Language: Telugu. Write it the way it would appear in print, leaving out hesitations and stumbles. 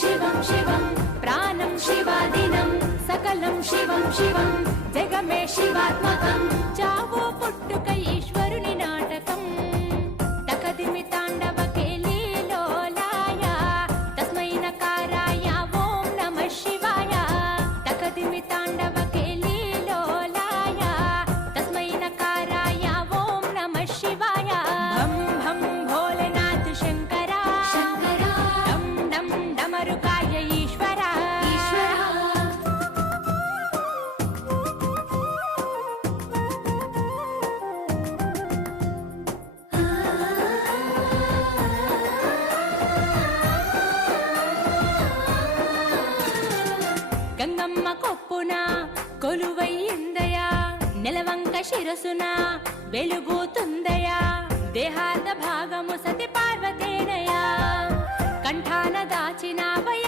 शिवं शिवं प्राणं शिवादिनं सकलं शिवं शिवं जगमे शिवात्मकं चावो पुट्टुक ईश्वरुनि नाटकं तकदिमि ताण्डव केलीलोलाय तस्मै नकाराय ॐ नमः शिवाय तकदिमि ताण्डव केलीलोलाय तस्मै नकाराय ॐ नमः शिवाय भं भं भोलेनाथ शङ्करा शङ्करा डं डं डमरुकाय ईश्वरा ईश्वरा గంగమ్మ కొప్పున కొలువైందయా నెలవంక శిరసున వెలుగుతుందయా దేహార్ధ భాగము సతి పార్వతేనయా కంఠాన దాచినావయ